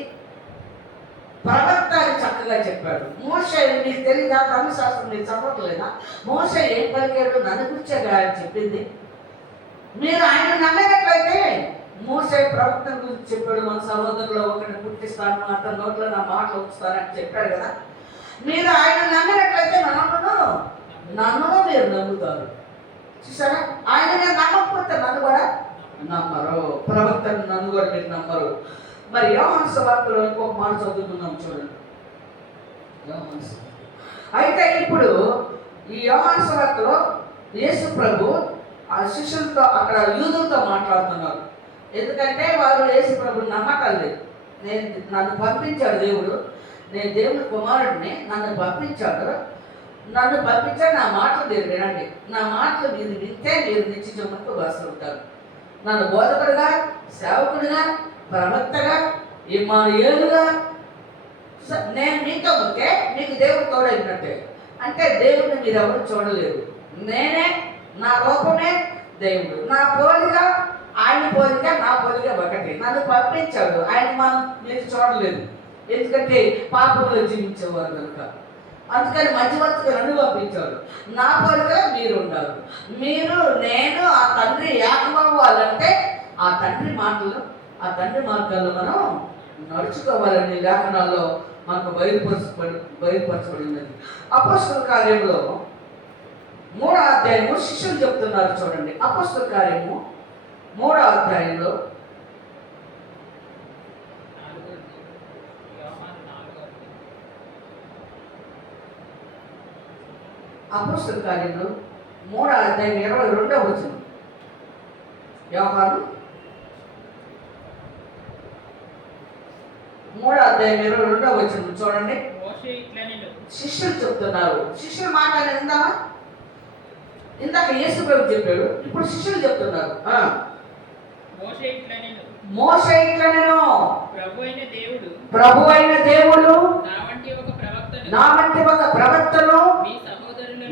ప్రవక్త అని చక్కగా చెప్పాడు. మోషే నీకు తెలీదా? ధర్మశాస్త్రం నీకు చదవట్లేదా? మోషే ఏం పలికాడు? నన్ను గురించేగా ఆయన చెప్పింది. మీరు ఆయన నమ్మినట్లయితే మోషే ప్రవక్త గురించి చెప్పాడు. మన సహోదరులో ఒకరిని పుట్టిస్తాను, అతని నోట్లో నా మాటలు ఉంచుతానని చెప్పాడు కదా. మీరు ఆయన నమ్మినట్లయితే నన్ను మీరు నమ్ముతారు. చూసారా? ఆయన నేను నమ్మకపోతే నన్ను కూడా నమ్మరు. ప్రవక్తను నన్ను కూడా మీరు నమ్మరు. మరి యోహాను సువార్తలో ఇంకొక మాట చదువుకుందాం చూడండి. అయితే ఇప్పుడు ఈ యోహాను సువార్తలో యేసు ప్రభు ఆ శిష్యులతో, అక్కడ యూదులతో మాట్లాడుతున్నారు. ఎందుకంటే వారు యేసు ప్రభుని నమ్మటం లేదు. నన్ను పంపించాడు దేవుడు, నేను దేవుని కుమారుడిని, నన్ను పంపించాడు, నా మాటలు మీరు వినండి, నా మాటలు మీరు వింటే మీరు నిత్యజీవమునకు వారసులవుతారు. నన్ను బోధకుడిగా, సేవకుడిగా, ప్రవక్తగా, ఇమ్మానుయేలుగా నేను మీతో ఉంటే మీకు దేవుడు తోడైనట్టే. అంటే దేవుడిని మీరు ఎవరు చూడలేరు. నేనే, నా రూపమే దేవుడు. నా పోలిక ఆయన పోలిక, నా పోలిక ఒకటి. నన్ను పంపించాడు ఆయన. మీరు చూడలేదు, ఎందుకంటే పాపంలో జీవించేవారు కనుక. అందుకని మధ్యవర్తిగా నన్ను పంపించాడు. నా పోలిక మీరు ఉన్నారు. నేను ఆ తండ్రి ఏకమవ్వాలంటే ఆ తండ్రి మాటలు, ఆ తండ్రి మార్గాల్లో మనం నడుచుకోవాలని లేఖనాల్లో మనకు బయలుపరచబడి ఉన్నది. అపోస్తల కార్యంలో 3వ అధ్యాయము శిష్యులు చెప్తున్నారు చూడండి. అపోస్తల కార్యము 3వ అధ్యాయంలో అపోస్తల కార్యంలో 3వ అధ్యాయం 22వ వచనం. యోహాను 3వ అధ్యాయం 22వ వచనం చూడండి. శిష్యులు చెప్తున్నారు. శిష్యుల మాట విందామా? ఇందాక యేసు ప్రభు చెప్పాడు, ఇప్పుడు శిష్యులు చెప్తున్నారు. మోషే ఇట్లనెను, ప్రభు అయిన దేవుడు నా వంటి ఒక ప్రవక్తను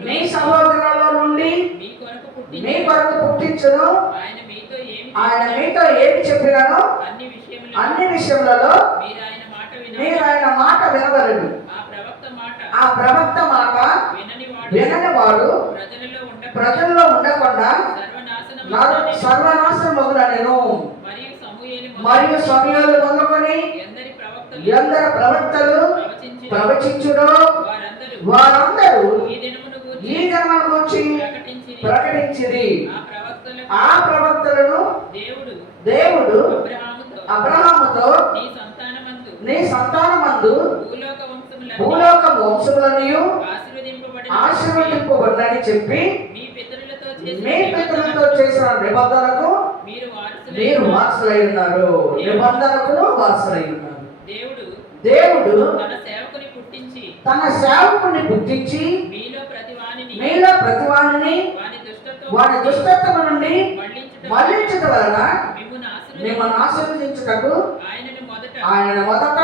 మీ సహోదరులలో నుండి మీ కొరకు పుట్టించును. ఆయన మీతో ఏమి చెప్పినానో అన్ని విషయములలో మీరు ఆయన మాట వినవలెను. ఆ ప్రవక్త మాట వినని వాడు ప్రజల్లో ఉండకుండా సర్వనాశనమగునెను. మరియు సమూయేలు మొదలుకొని ఎందరు ప్రవక్తలు ప్రవచించుడో వారందరూ ఈ దినమును గూర్చి ప్రకటించిరి. ఆ ప్రవక్తలను దేవుడు అబ్రహాముతో నీ సంతానమందు భూలోక వంశములనియు ఆశీర్వదింపబడినని చెప్పి మీ పితరులతో చేసిన నిబంధనకు మీరు వారసులై ఉన్నారు. నిబంధనకును వారసులై ఉన్నారు. దేవుడు తన సేవకుని పుట్టించి మీలో ప్రతివానిని వారి దుష్టత్వము నుండి మళ్లించుట వలన మిమ్మల్ని ఆశీర్వదించుటకు ఆయన మొదట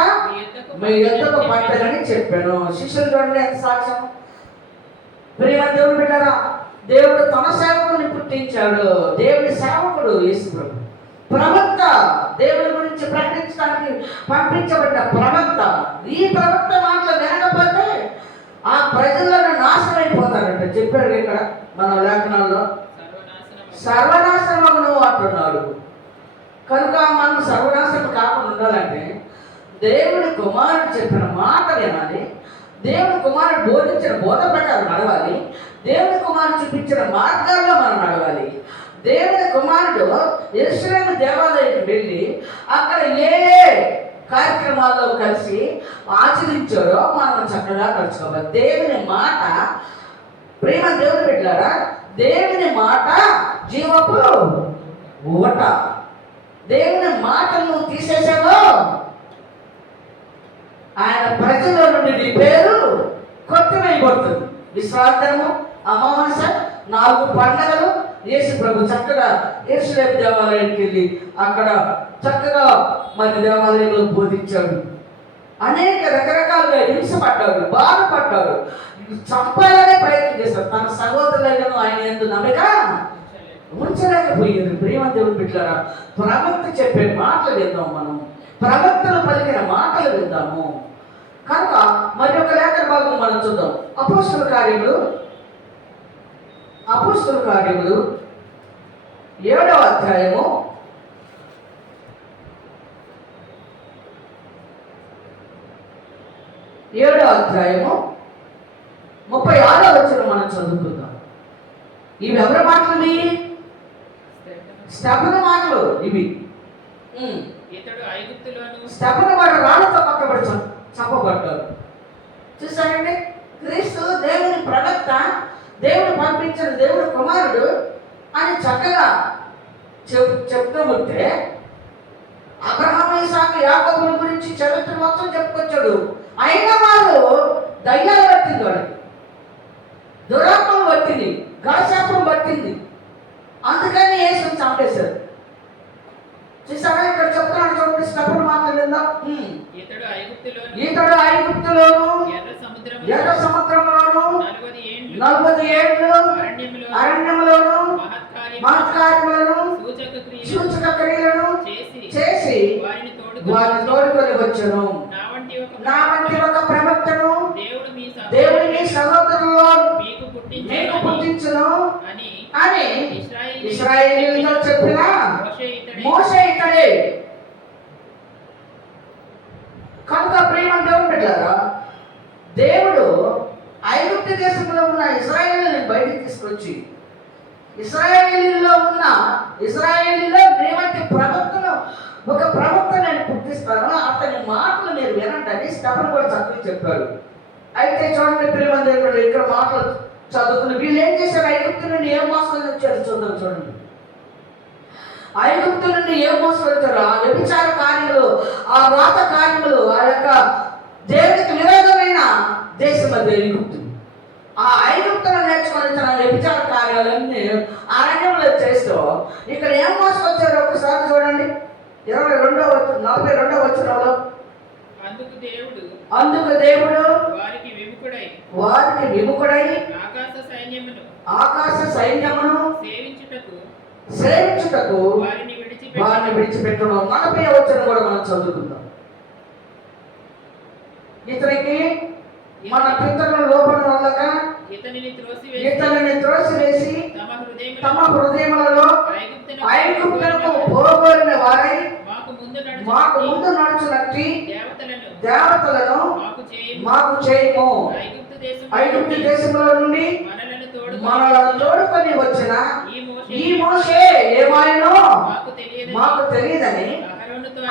మీ యొద్దకు పంపనని చెప్పాను. శిష్యులు చూడండి ఎంత సాక్ష్యం. ప్రియమైన దేవుని బిడ్డలారా, దేవుడు తన సేవకుని పుట్టించాడు. దేవుని సేవకుడు యేసు ప్రభు. ప్రవక్త, దేవుని గురించి ప్రకటించడానికి పంపించబడ్డ ప్రవక్త. ఈ ప్రవక్త మాటలు వినకపోతే ఆ ప్రజలను నాశనం అయిపోతారంట చెప్పాడు ఇక్కడ మన లేఖనాల్లో. సర్వనాశనమగును అంటున్నాడు. కనుక మనం సర్వనాశనం కాకుండా ఉండాలంటే దేవుని కుమారుడు చెప్పిన మాట వినాలి, దేవుని కుమారుడు బోధించిన బోధ ప్రకారం నడవాలి, దేవుని కుమారుడు చూపించిన మార్గాల్లో మనం నడవాలి. దేవుని కుమారుడు యెరూషలేము దేవాలయానికి వెళ్ళి అక్కడ ఏ కార్యక్రమాల్లో కలిసి ఆచరించారో మనం చక్కగా నడుచుకోవాలి. దేవుని మాట, ప్రేమ దేవుని బిడ్డలారా, దేవుని మాట జీవపు ఊట. దేవుని మాటను తీసేసావో ఆయన ప్రజల నుండి నీ పేరు కొట్టివేయబడుతుంది. విశ్రాంతము, అమావాస్య, 4 పండగలు యేసు ప్రభు చక్కగా యెరూషలేము దేవాలయానికి వెళ్ళి అక్కడ చక్కగా మరి దేవాలయంలో బోధించాడు. అనేక రకరకాలుగా హింసపడ్డాడు, బాధపడ్డాడు, చంపాలనే ప్రయత్నం చేశాడు. తన సహోదరులను ఆయన యందు నమ్మక ఉంచలేకపోయింది. ప్రేమ దేవుని బిడ్డలారా, ప్రవక్త చెప్పే మాటలు విందాం, మనం ప్రవక్తలు పలికిన మాటలు విందాము. కనుక మరి ఒక లేఖన భాగం మనం చూద్దాం. అపోస్తలుల కార్యములు 7వ అధ్యాయము 36వ వచనం మనం చదువుకుందాం. ఇవి ఎవరి మాటలు? స్టెఫను మాటలు ఇవి. ఇతడు ఐగుప్తులోను స్టెఫను వాడు రాళ్ళతో పక్కబడి చంపబడ్డారు. చూసారండి, క్రీస్తు దేవుని ప్రవక్త, దేవుడు పంపించిన దేవుని కుమారుడు అని చక్కగా చెప్తూ ఉంటే అబ్రహాము, ఇసాకు, యాకోబుల గురించి చరిత్ర మొత్తం చెప్పుకొచ్చాడు. అయినా వాళ్ళు దయ్యాలు పట్టింది, వాడికి దురాత్మం పట్టింది, గాశాపం పట్టింది. అందుకని యేసుని చంపేశారు. చూసారా, ఇక్కడ చెప్తున్నాడు చూడండి, స్టెఫను మాట్లాడిందాం. ఇతడు ఐగుప్తులోను ఎర్ర సముద్రంలోను 40 ఏండ్లు అరణ్యములోను మహత్కార్యములను సూచక క్రియలను చేసి వారిని తోడుకొని వచ్చును. నా వంటి ఒక ప్రవక్తను దేవుడు మీ సహోదరులలో మీకు పుట్టించును అని ఇశ్రాయేలీయులతో చెప్పిన మోషే ఇతడే. కనుక ప్రేమ దేవుని బిడ్డలారా, దేవుడు ఐగుప్తు దేశంలో ఉన్న ఇశ్రాయేలీయులను బయటికి తీసుకొచ్చి ఇశ్రాయేలీలో దేవంటి ప్రవక్తను, ఒక ప్రవక్త నేను పుట్టిస్తాను, అతని మాటలు మీరు వినండి స్టెఫను కూడా చక్కగా చెప్పారు. అయితే చూడండి ప్రేమ దేవుడు, ఇక్కడ మాటలు చదువుకుని వీళ్ళు ఏం చేశారు? ఐగుప్తు నుండి ఏం మోసుకొని వచ్చారు చూద్దాం. చూడండి, ఐగుప్తు నుండి ఏం మోసుకొని వచ్చారు? ఆ వ్యభిచార కార్యములు, ఆ వ్రాత కార్యములు, ఆ యొక్క దేవునికి విరోధమైన దేశం అది ఐగుప్తు. ఆ ఐగుప్తులో నేర్చుకొని తన వ్యభిచార కార్యాలన్నీ అరణ్యంలో చేస్తూ ఇక్కడ ఏం మోసుకొచ్చారు ఒకసారి చూడండి. 42వ వచనంలో అందుకు దేవుడు వారికి విముఖుడై ఆకాశ సైన్యమును సేవించుటకు వారిని విడిచిపెట్టడం. 40వ వచనం కూడా మనం చదువుకుందాం. ఇతనికి మన పితరుల లోపల వల్లక ఇతనిని త్రోసివేసి తమ హృదయములలో ఐగుప్తులకు పోగొరిన వారై మాకు ముందు నడుచునట్టి దేవతలను మాకు చేయము. ఐగుప్తు దేశంలో నుండి మనలను తోడుకొని వచ్చిన ఈ మోషే ఏమాయనో మాకు తెలియదని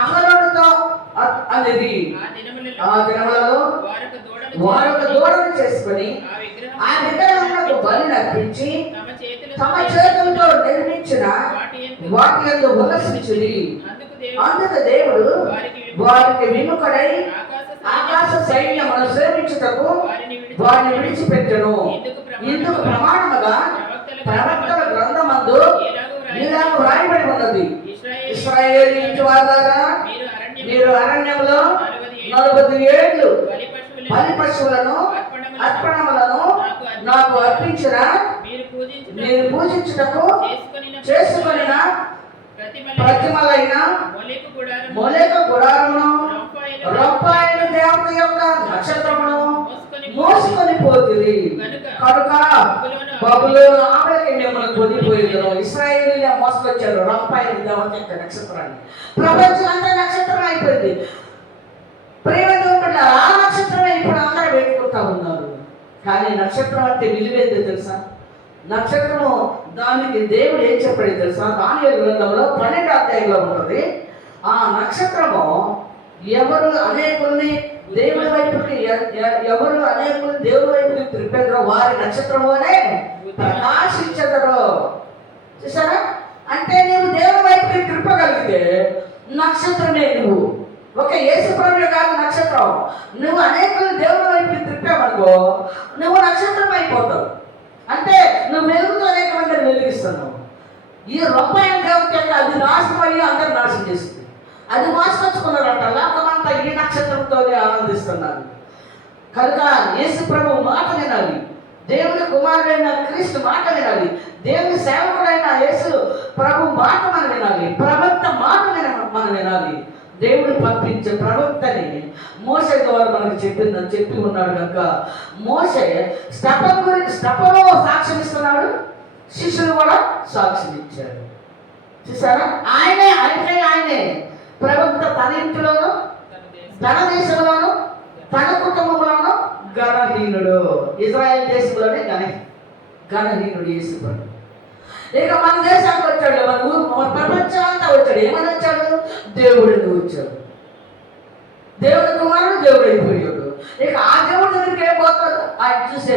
అహరోనుతో అనేది. ఆ దినములలో వారొక దూడను చేసుకుని ఆ విగ్రహములకు బలి అర్పించి తమ చేతులతో నిర్మించిన వాటి యందు ఉల్లసించుడి. అందుకు దేవుడు వారికి విముఖుడై ఆకాశ సైన్యమును సేవించుటకు వారిని విడిచిపెట్టెను. ఇందుకు ప్రమాణముగా ప్రవక్తల గ్రంథమందు ఇలాగ వ్రాయబడి ఉన్నది, ఇశ్రాయేలీయుల వారలారా, మీరు అరణ్యంలో 40 ఏండ్లు బలి పశువులను అర్పణములను నాకు అర్పించిన మీరు పూజించుటకు చేసుకొనిన ప్రతిమలైన మొలెక గుడారమును రొప్పాయిన దేవత యొక్క నక్షత్రమును మోసుకొని పోతుంది కనుక బబులోను ఆమెకి మిమ్మల్ని కొనిపోయేది. ఇశ్రాయేలీయులు మోసుకొచ్చారు రొప్పాయిన దేవత యొక్క నక్షత్రాన్ని. ప్రపంచం అంతా నక్షత్రం అయిపోయింది. ప్రేమ ఆ నక్షత్రమే ఇప్పుడు అందరూ పెట్టుకుంటా ఉన్నారు. కానీ నక్షత్రం అంటే విలువేందో తెలుసా? నక్షత్రము దానికి దేవుడు ఏం చెప్పాడు తెలుసా? దానియేలు గ్రంథంలో 12వ అధ్యాయంలో ఉంటుంది. ఆ నక్షత్రము ఎవరు అనేకుల్ని దేవుడి వైపుకి దేవుడి వైపుకి త్రిప్పేదరో వారి నక్షత్రము అనే ప్రకాశించదరో. చూసారా? అంటే నువ్వు దేవుడి వైపుకి త్రిప్పగలిగితే నక్షత్రమే నువ్వు. ఒక యేసుప్రభువు కాదు నక్షత్రం. నువ్వు అనేకులు దేవుడి వైపుకి త్రిప్పావనుకో నువ్వు నక్షత్రం అయిపోతావు. అంటే నువ్వు వెలుగుతూ అనేక మందిని వెలిగిస్తున్నావు. ఈ రొప్పాయిన దేవత అది నాశనం అయ్యి అందరు నాశనం చేస్తుంది. అది మోసుకొచ్చుకున్నారంట. లోకమంతా ఈ నక్షత్రంతోనే ఆనందిస్తున్నారు. కనుక యేసు ప్రభు మాట వినాలి, దేవుని కుమారుడైన క్రీస్తు మాట వినాలి, దేవుని సేవకుడైన యేసు ప్రభు మాట మనం వినాలి, ప్రవక్త మాట మనం వినాలి. దేవుడు పంపించే ప్రవక్తని మోసే ద్వారా మనకు చెప్పి ఉన్నాడు. కనుక మోసే స్తెఫను సాక్ష్యం ఇస్తున్నాడు, శిష్యులు కూడా సాక్ష్యం ఇచ్చారు. చూసారా? ఆయనే ప్రవక్త తన ఇంటిలోను తన దేశంలోను తన కుటుంబంలోను గణహీనుడు. ఇజ్రాయెల్ దేశంలోనే గణహీనుడు యేసు ప్రభు. ఇక మన దేశానికి వచ్చాడు, మన ప్రపంచం అంతా వచ్చాడు. ఏమని వచ్చాడు? దేవుడిని వచ్చాడు. దేవుడి కుమారుడు దేవుడు అయిపోయాడు. ఇక ఆ దేవుడి దగ్గరికి ఏం పోతాడు? ఆయన చూసే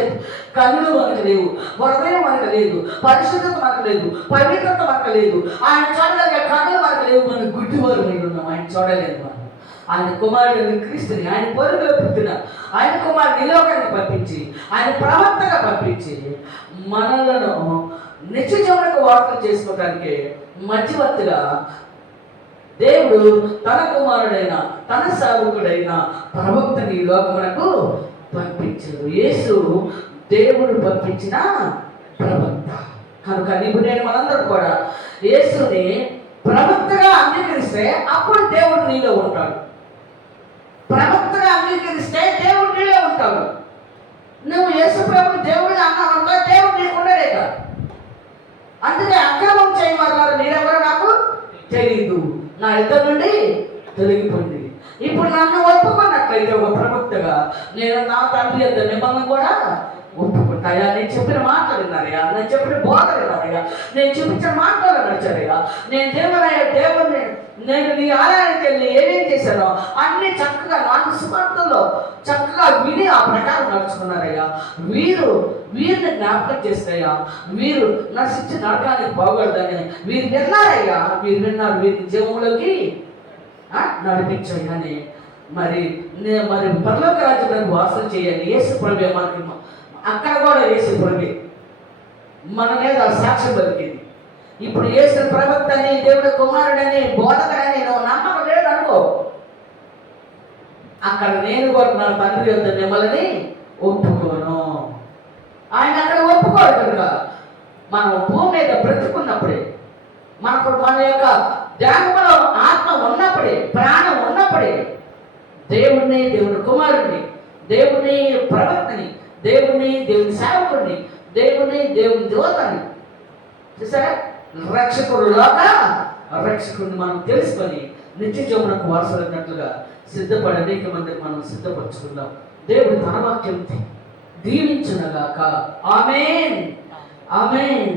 కన్నులు మనకు లేవు, హృదయం మనకు లేదు, పరిశుద్ధత మనకు లేదు, పవిత్రత మనకు లేదు. ఆయన చూడలేక కన్నులు మనకు లేవు, మనం గుడ్డివారు మీద ఉన్నాం. ఆయన చూడలేదు. మనం ఆయన కుమారుడిని క్రీస్తుని ఆయన పొరుగులో పుట్టిన ఆయన కుమారుడిని లోకానికి పంపించి ఆయన ప్రవక్తగా పంపించి మనలను నిత్య జీవనకు వార్తలు చేసుకోవడానికి మధ్యవర్తిగా దేవుడు తన కుమారుడైన తన సేవకుడైన ప్రవక్తని లోకమునకు పంపించాడు. యేసు దేవుడు పంపించిన ప్రవక్త. కనుక నీవు నేను మనందరూ కూడా యేసుని ప్రవక్తగా అంగీకరిస్తే అప్పుడు దేవుడు నీలో ఉంటాడు. ప్రవక్తగా అంగీకరిస్తే దేవుడు నీలో ఉంటాడు. నువ్వు యేసు ప్రభుని దేవుడిని అన్నావు, దేవుడు నీకు ఉండడే కాదు. అందుకే అక్రమం చేయమన్నారు, మీరెవరో నాకు తెలియదు, నా ఇద్దరు నుండి తొలగిపోయింది. ఇప్పుడు నన్ను ఒప్పుకున్నట్లయితే ఒక ప్రవక్తగా నేను నా తండ్రి యొక్క నిబంధన కూడా ఒప్పుకుంటాయా? నేను చెప్పిన మాటలు విన్నారయ్యా, నేను చెప్పిన బోధ విన్నారయ్యా, నేను చూపించిన మాటలు నడిచారయ్యా, నేను దేవుని నేను నీ ఆలయానికి వెళ్ళి ఏమేం చేశానో అన్నీ చక్కగా నాకు సుమార్తలో చక్కగా విని ఆ ప్రకారం నడుచుకున్నారయ్యా. వీరిని జ్ఞాపకం చేస్తాయా, వీరు నశించి నరకానికి బాగోడదని వీరు విన్నారయ్యా. విన్నారు, వీరిని జీవంలోకి నడిపించాయని మరి పరలోక రాజ్యానికి వాసన చేయాలి. యేసు ప్రభు మనకి అక్కడ కూడా యేసు ప్రభు మన మీద సాక్ష్యం దొరికింది. ఇప్పుడు యేసు ప్రవక్తని దేవుడి కుమారుడని బోధకుడని నువ్వు నమ్మకం లేదనుకో, అక్కడ నేను కూడా నా తండ్రి యొక్క మిమ్మల్ని ఒప్పుకోను. ఆయన అక్కడ ఒప్పుకోడు. కనుక మనం భూమి మీద బ్రతుకున్నప్పుడే మన యొక్క దేహంలో ఆత్మ ఉన్నప్పుడే ప్రాణం ఉన్నప్పుడే దేవుణ్ణి, దేవుని కుమారుడిని, దేవుని ప్రవక్తని, దేవుని సేవకుడిని, దేవుని దూతని చూసారా రక్షకుడిని మనం తెలుసుకొని నిత్య జీవనకు వారసులైనట్లుగా సిద్ధపడి అనేక మందికి మనం సిద్ధపరచుకుందాం. దేవుడు తన వాక్యం దీవించునగాక. ఆమేన్, ఆమేన్.